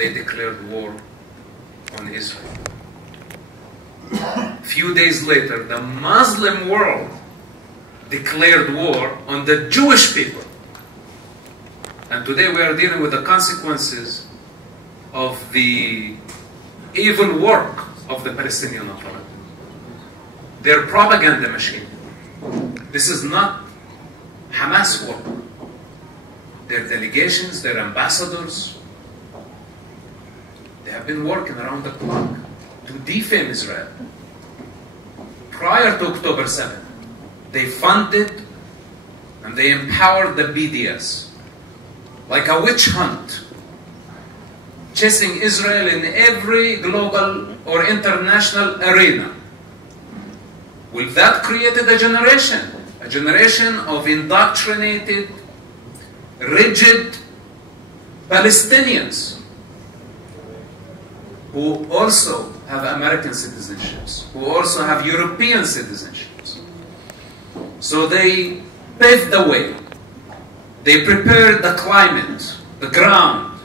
they declared war on Israel. A few days later, the Muslim world declared war on the Jewish people. And today we are dealing with the consequences of the evil work of the Palestinian Authority. Their propaganda machine. This is not Hamas work. Their delegations, their ambassadors, they have been working around the clock to defame Israel. Prior to October 7th, they funded and they empowered the BDS like a witch hunt, chasing Israel in every global or international arena. Well, that created a generation of indoctrinated, rigid Palestinians who also have American citizenships, who also have European citizenships. So they paved the way. They prepared the climate, the ground,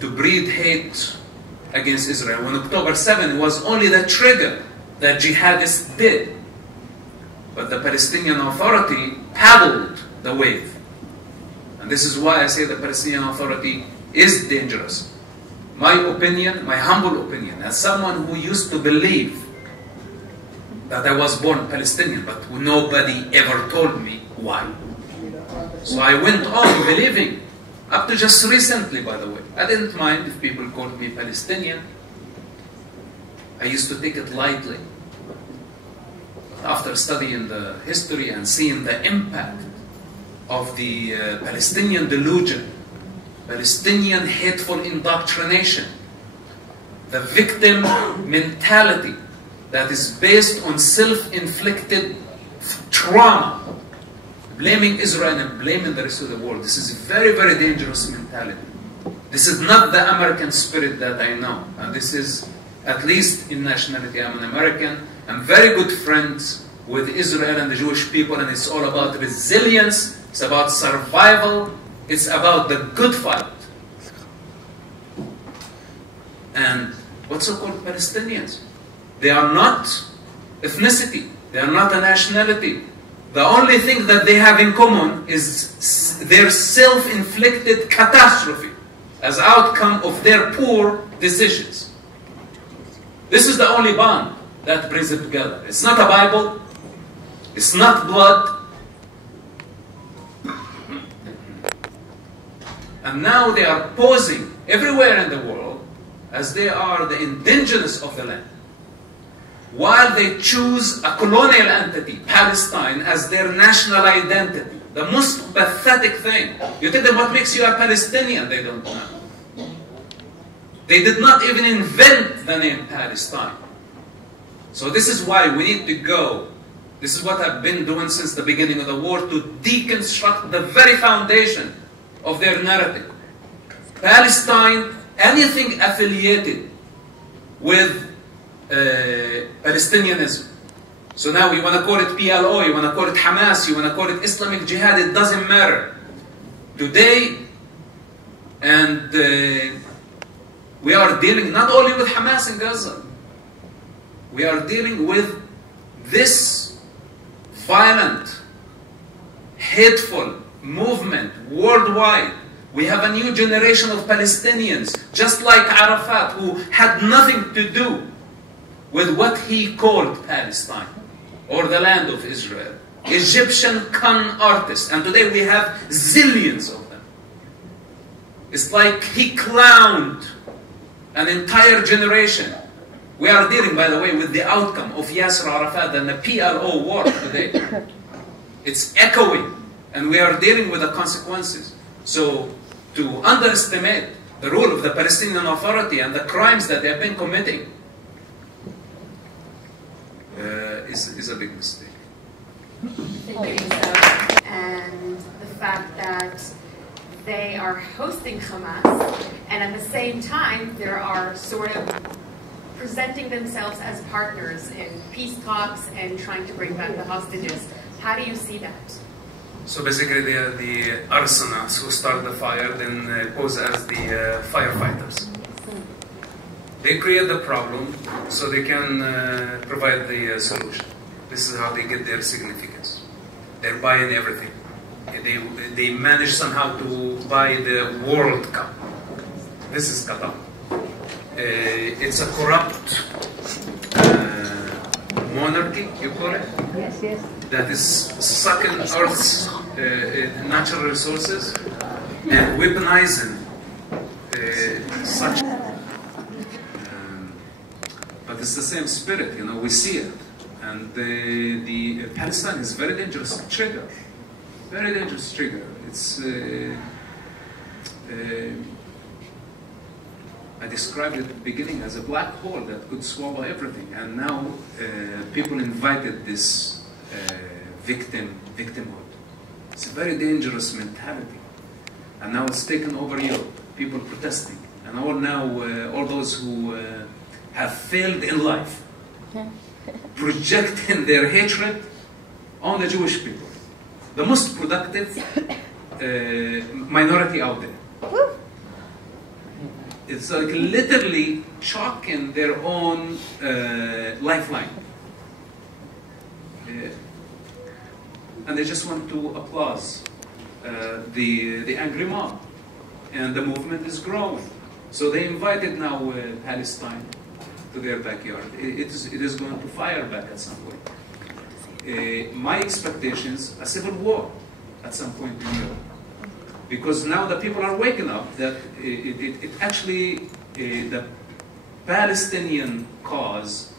to breed hate against Israel. When October 7 was only the trigger that jihadists did. But the Palestinian Authority paddled the wave. And this is why I say the Palestinian Authority is dangerous. My opinion, my humble opinion, as someone who used to believe that I was born Palestinian, but nobody ever told me why. So I went on believing, up to just recently, by the way. I didn't mind if people called me Palestinian. I used to take it lightly. After studying the history and seeing the impact of the Palestinian delusion, Palestinian hateful indoctrination, the victim mentality that is based on self-inflicted trauma, blaming Israel and blaming the rest of the world. This is a very, very dangerous mentality. This is not the American spirit that I know. And this is, at least in nationality, I'm an American. I'm very good friends with Israel and the Jewish people, and it's all about resilience, it's about survival, it's about the good fight. And what's so-called Palestinians? They are not ethnicity, they are not a nationality. The only thing that they have in common is their self-inflicted catastrophe as outcome of their poor decisions. This is the only bond that brings it together. It's not a Bible, it's not blood. And now they are posing everywhere in the world as they are the indigenous of the land, while they choose a colonial entity, Palestine, as their national identity. The most pathetic thing. You tell them what makes you a Palestinian, they don't know. They did not even invent the name Palestine. So this is why we need to go. This is what I've been doing since the beginning of the war, to deconstruct the very foundation of their narrative. Palestine, anything affiliated with Palestinianism. So now you want to call it PLO, you want to call it Hamas, you want to call it Islamic Jihad, it doesn't matter. Today, and we are dealing not only with Hamas in Gaza, we are dealing with this violent, hateful movement worldwide. We have a new generation of Palestinians, just like Arafat, who had nothing to do with what he called Palestine, or the land of Israel. Egyptian con artists, and today we have zillions of them. It's like he clowned an entire generation. We are dealing, by the way, with the outcome of Yasser Arafat and the PLO war today. It's echoing, and we are dealing with the consequences. So, to underestimate the role of the Palestinian Authority and the crimes that they have been committing is a big mistake. And the fact that they are hosting Hamas, and at the same time, they are sort of presenting themselves as partners in peace talks and trying to bring back the hostages. How do you see that? So basically they are the arsonists who start the fire, then pose as the firefighters. They create the problem so they can provide the solution. This is how they get their significance. They're buying everything. They manage somehow to buy the World Cup. This is Qatar. It's a corrupt monarchy, you call it? Yes, yes. That is sucking Earth's natural resources and weaponizing such. But it's the same spirit, you know, we see it. And the Palestine is very dangerous trigger. Very dangerous trigger. It's I described it at the beginning as a black hole that could swallow everything, and now people invited this victimhood. It's a very dangerous mentality, and now it's taken over Europe. People protesting, and all those who have failed in life, projecting their hatred on the Jewish people, the most productive minority out there. It's like literally choking their own lifeline. And they just want to applaud the angry mob. And the movement is growing. So they invited now Palestine to their backyard. It is going to fire back at some point. My expectations, a civil war at some point in Europe. Because now the people are waking up that it actually, the Palestinian cause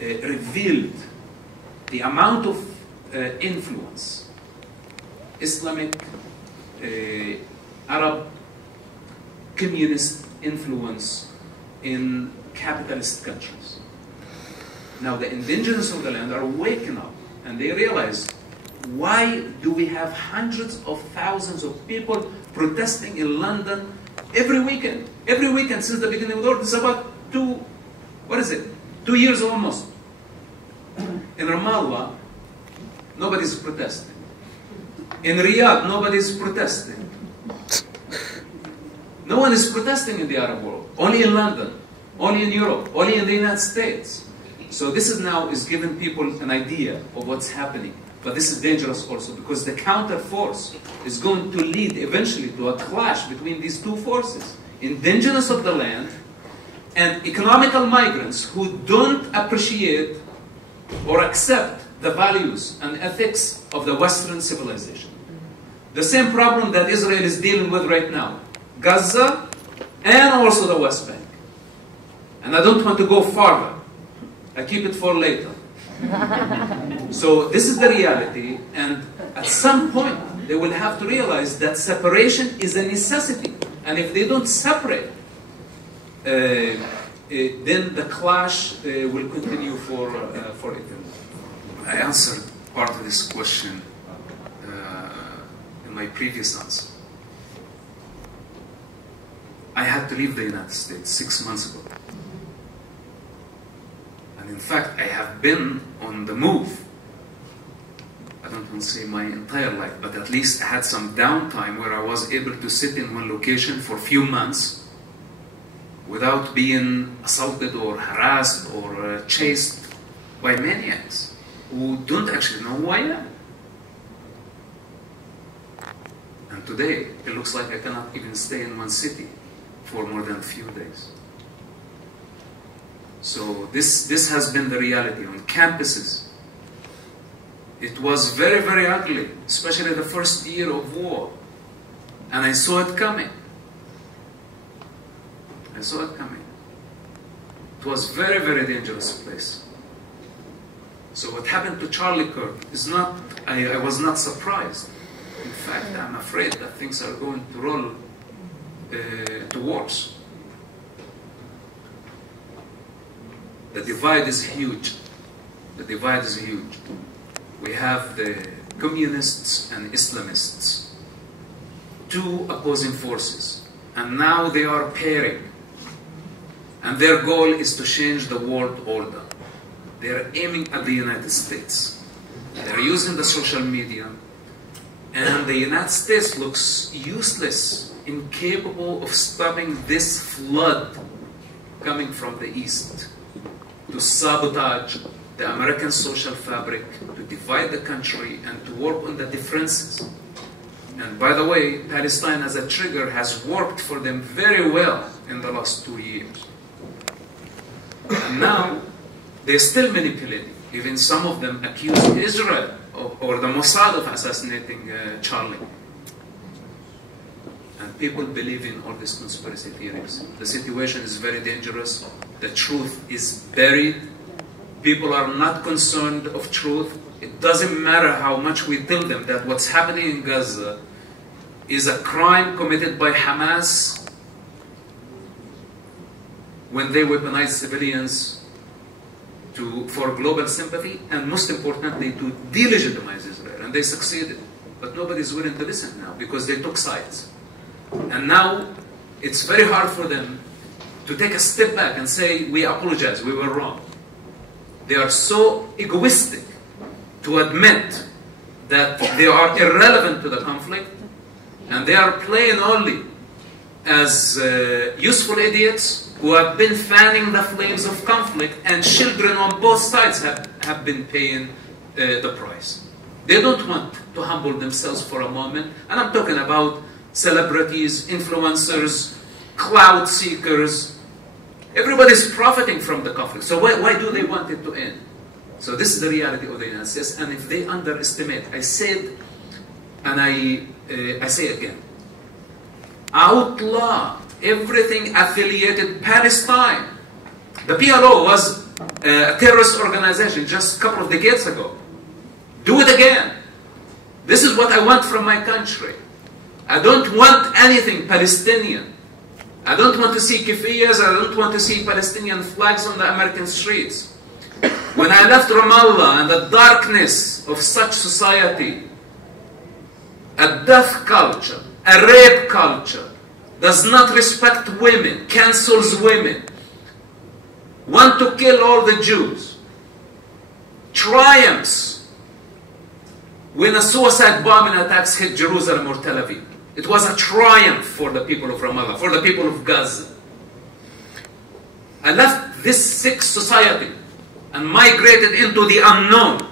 revealed the amount of influence, Islamic, Arab, communist influence in capitalist countries. Now the indigenous of the land are waking up and they realize, why do we have hundreds of thousands of people protesting in London every weekend? Every weekend since the beginning of the war. It's about 2 years almost. In Ramallah, nobody's protesting. In Riyadh, nobody's protesting. No one is protesting in the Arab world. Only in London, only in Europe, only in the United States. So this is now giving people an idea of what's happening. But this is dangerous also because the counter force is going to lead eventually to a clash between these two forces. Indigenous of the land and economical migrants who don't appreciate or accept the values and ethics of the Western civilization. The same problem that Israel is dealing with right now. Gaza and also the West Bank. And I don't want to go farther. I keep it for later. So this is the reality, and at some point they will have to realize that separation is a necessity, and if they don't separate, then the clash will continue for eternity. I answered part of this question in my previous answer. I had to leave the United States 6 months ago. And in fact, I have been on the move. I don't want to say my entire life, but at least I had some downtime where I was able to sit in one location for a few months without being assaulted or harassed or chased by maniacs who don't actually know who I am. And today, it looks like I cannot even stay in one city for more than a few days. So this has been the reality on campuses. It was very, very ugly, especially the first year of war. And I saw it coming. I saw it coming. It was a very, very dangerous place. So what happened to Charlie Kirk is not, I was not surprised. In fact, I'm afraid that things are going to roll towards. The divide is huge. The divide is huge. We have the communists and Islamists, two opposing forces, and now they are pairing. And their goal is to change the world order. They are aiming at the United States. They are using the social media. And the United States looks useless, incapable of stopping this flood coming from the East to sabotage the American social fabric, to divide the country, and to work on the differences. And by the way, Palestine as a trigger has worked for them very well in the last 2 years. And now, they're still manipulating. Even some of them accuse Israel or the Mossad of assassinating Charlie. And people believe in all these conspiracy theories. The situation is very dangerous. The truth is buried. People are not concerned of truth. It doesn't matter how much we tell them that what's happening in Gaza is a crime committed by Hamas when they weaponize civilians for global sympathy, and most importantly, to delegitimize Israel. And they succeeded. But nobody's willing to listen now because they took sides. And now it's very hard for them to take a step back and say, we apologize, we were wrong. They are so egoistic to admit that they are irrelevant to the conflict, and they are playing only as useful idiots who have been fanning the flames of conflict, and children on both sides have been paying the price. They don't want to humble themselves for a moment, and I'm talking about celebrities, influencers, cloud seekers. Everybody's profiting from the conflict. So why do they want it to end? So this is the reality of the United States. And if they underestimate, I said, and I say again, outlaw everything affiliated Palestine. The PLO was a terrorist organization just a couple of decades ago. Do it again. This is what I want from my country. I don't want anything Palestinian. I don't want to see keffiyas. I don't want to see Palestinian flags on the American streets. When I left Ramallah and the darkness of such society, a death culture, a rape culture, does not respect women, cancels women, want to kill all the Jews, triumphs when a suicide bombing attacks hit Jerusalem or Tel Aviv. It was a triumph for the people of Ramallah, for the people of Gaza. I left this sick society and migrated into the unknown,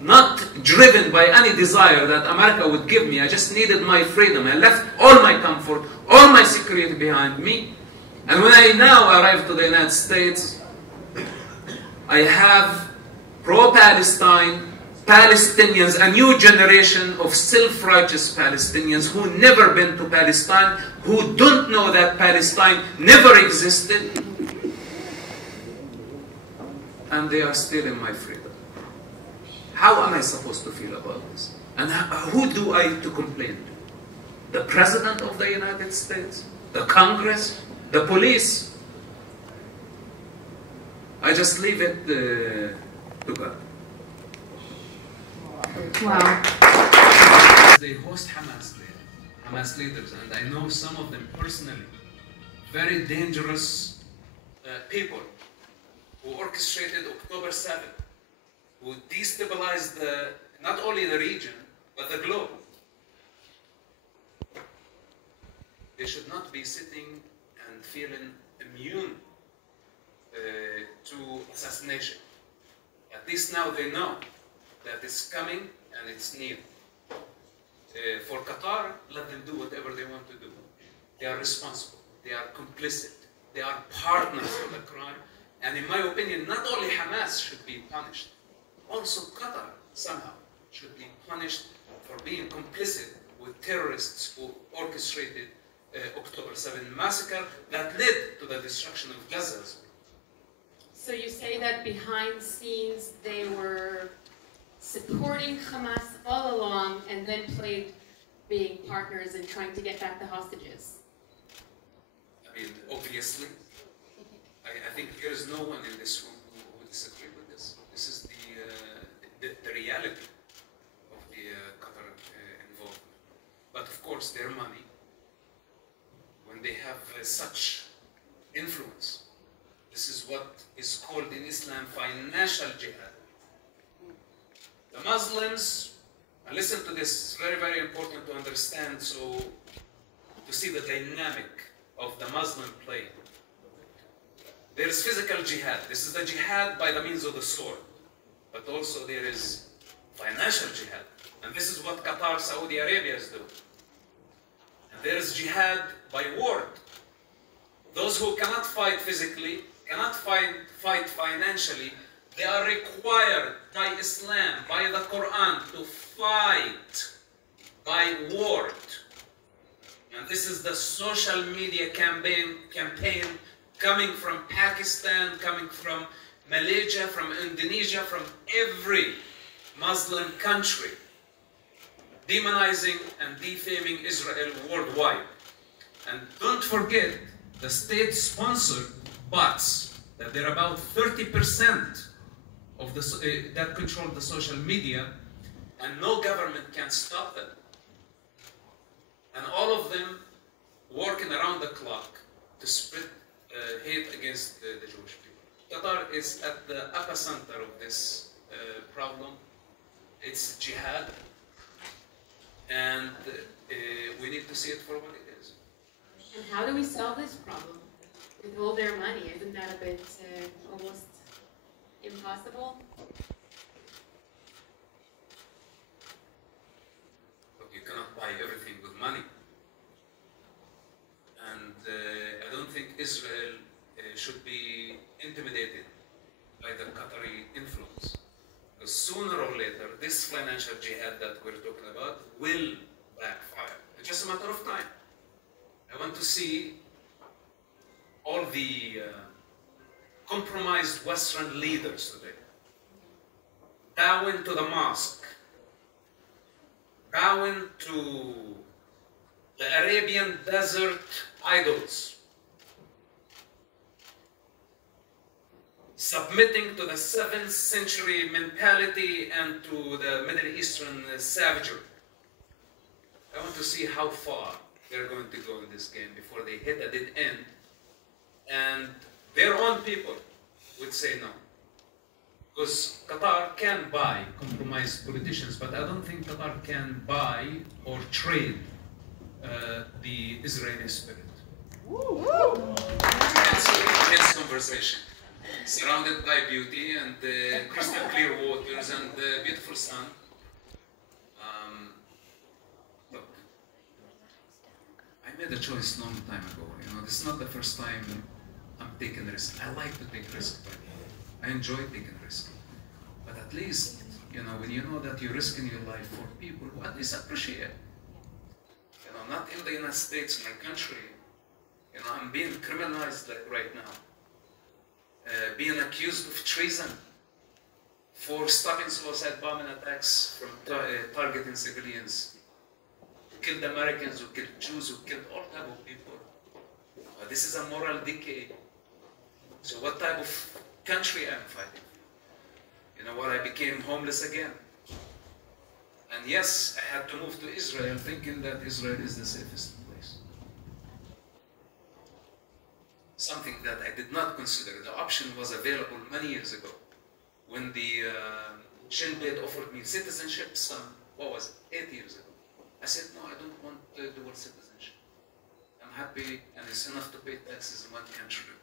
not driven by any desire that America would give me. I just needed my freedom. I left all my comfort, all my security behind me. And when I now arrive to the United States, I have pro-Palestine Palestinians, a new generation of self-righteous Palestinians who never been to Palestine, who don't know that Palestine never existed, and they are stealing my freedom. How am I supposed to feel about this? And who do I to complain to? The President of the United States? The Congress? The police? I just leave it to God. Wow. They host Hamas leaders, and I know some of them personally. Very dangerous people who orchestrated October 7th, who destabilized not only the region, but the globe. They should not be sitting and feeling immune to assassination. At least now they know that it's coming and it's near. For Qatar, let them do whatever they want to do. They are responsible. They are complicit. They are partners in the crime. And in my opinion, not only Hamas should be punished, also Qatar somehow should be punished for being complicit with terrorists who orchestrated October 7th massacre that led to the destruction of Gaza. So you say that behind the scenes they were supporting Hamas all along and then played being partners in trying to get back the hostages? I mean, obviously. I think there is no one in this room who would disagree with this. This is the reality of the Qatar involvement. But of course, their money, when they have such influence, this is what is called in Islam financial jihad. The Muslims, And listen to this, it's very, very important to understand, so to see the dynamic of the Muslim play. There is physical jihad. This is the jihad by the means of the sword. But also there is financial jihad. And this is what Qatar, Saudi Arabia is doing. And there is jihad by word. Those who cannot fight physically, cannot fight financially, they are required by Islam, by the Quran, to fight by word. And this is the social media campaign coming from Pakistan, coming from Malaysia, from Indonesia, from every Muslim country, demonizing and defaming Israel worldwide. And don't forget, the state-sponsored bots, that they're about 30% of the that control the social media, and no government can stop them. And all of them working around the clock to spread hate against the Jewish people. Qatar is at the epicenter of this problem. It's jihad, and we need to see it for what it is. And how do we solve this problem? With all their money, isn't that a bit almost impossible? But you cannot buy everything with money. And I don't think Israel should be intimidated by the Qatari influence. Because sooner or later, this financial jihad that we're talking about will backfire. It's just a matter of time. I want to see all the compromised Western leaders today bowing to the mosque, bowing to the Arabian desert idols, submitting to the 7th century mentality and to the Middle Eastern savagery. I want to see how far they're going to go in this game before they hit a dead end, and their own people would say no. Because Qatar can buy compromised politicians, but I don't think Qatar can buy or trade the Israeli spirit. It's conversation, surrounded by beauty and crystal clear waters and beautiful sun. Look, I made a choice a long time ago. You know, this is not the first time I'm taking risk. I like to take risks, but I enjoy taking risks. But at least, you know, when you know that you're risking your life for people who at least appreciate. You know, not in the United States, my country. You know, I'm being criminalized like right now. Being accused of treason for stopping suicide bombing attacks from targeting civilians. Who killed Americans, who killed Jews, who killed all type of people. This is a moral decay. So what type of country I'm fighting? You know what, I became homeless again. And yes, I had to move to Israel thinking that Israel is the safest place. Something that I did not consider. The option was available many years ago when the Shin Bet offered me citizenship what was it, 8 years ago. I said, no, I don't want dual citizenship. I'm happy and it's enough to pay taxes in one country.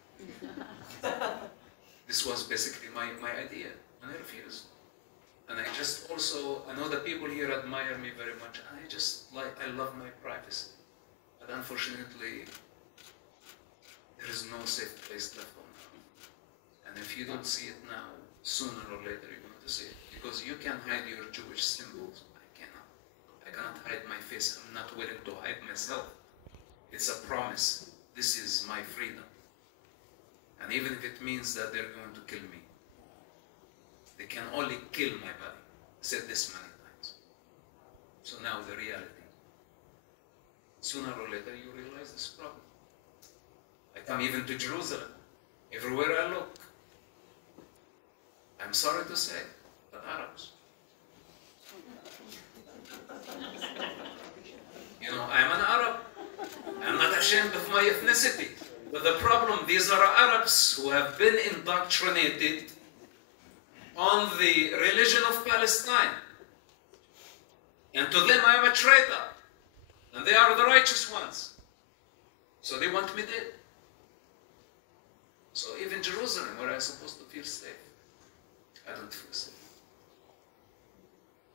This was basically my idea, and I refused. And I know the people here admire me very much, and I love my privacy. But unfortunately, there is no safe place left on earth. And if you don't see it now, sooner or later you're going to see it. Because you can hide your Jewish symbols. I cannot hide my face. I'm not willing to hide myself. It's a promise. This is my freedom. And even if it means that they're going to kill me, they can only kill my body. I said this many times. So now the reality. Sooner or later you realize this problem. I come even to Jerusalem. Everywhere I look, I'm sorry to say, but Arabs. You know, I'm an Arab. I'm not ashamed of my ethnicity. But the problem, these are Arabs who have been indoctrinated on the religion of Palestine. And to them I am a traitor. And they are the righteous ones. So they want me dead. So even Jerusalem, where I'm supposed to feel safe, I don't feel safe.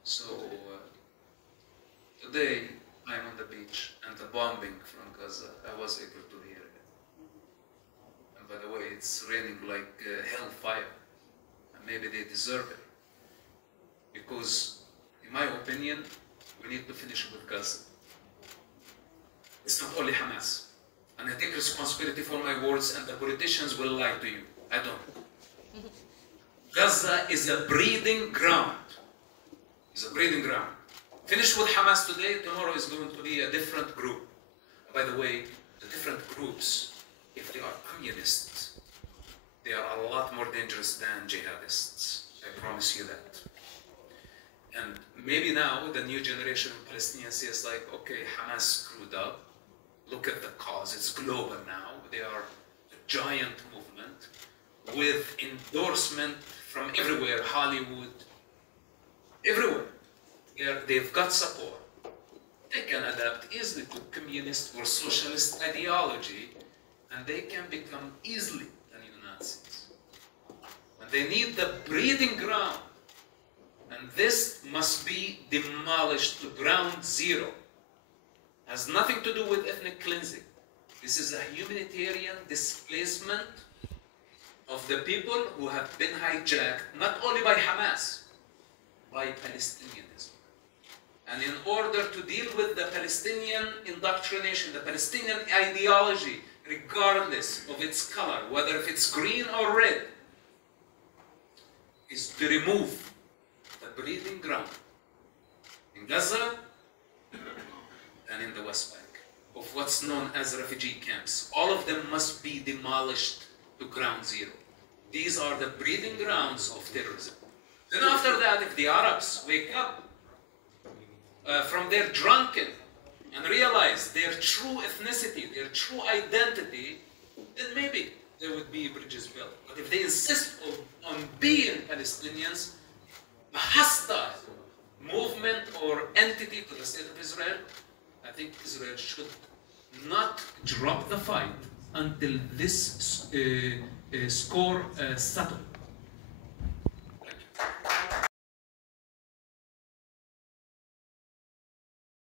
So today I'm on the beach and the bombing from Gaza, I was able to hear it. And by the way, it's raining like hellfire. And maybe they deserve it. Because in my opinion, we need to finish with Gaza. It's not only Hamas. And I take responsibility for my words, and the politicians will lie to you. I don't. Gaza is a breeding ground. It's a breeding ground. Finish with Hamas today, tomorrow is going to be a different group. By the way, the different groups, if they are communists, they are a lot more dangerous than jihadists. I promise you that. And maybe now the new generation of Palestinians says like, okay, Hamas screwed up. Look at the cause, it's global now. They are a giant movement with endorsement from everywhere, Hollywood, everywhere. They've got support. They can adapt easily to communist or socialist ideology, and they can become easily the neo-Nazis. And they need the breeding ground. And this must be demolished to ground zero. Has nothing to do with ethnic cleansing. This is a humanitarian displacement of the people who have been hijacked, not only by Hamas, by Palestinianism. And in order to deal with the Palestinian indoctrination, the Palestinian ideology, regardless of its color, whether if it's green or red, is to remove the breeding ground in Gaza and in the West Bank of what's known as refugee camps. All of them must be demolished to ground zero. These are the breeding grounds of terrorism. Then after that, if the Arabs wake up from their drunken and realize their true ethnicity, their true identity, then maybe there would be bridges built. But if they insist on being Palestinians, a hostile movement or entity to the state of Israel, I think Israel should not drop the fight until this score settled.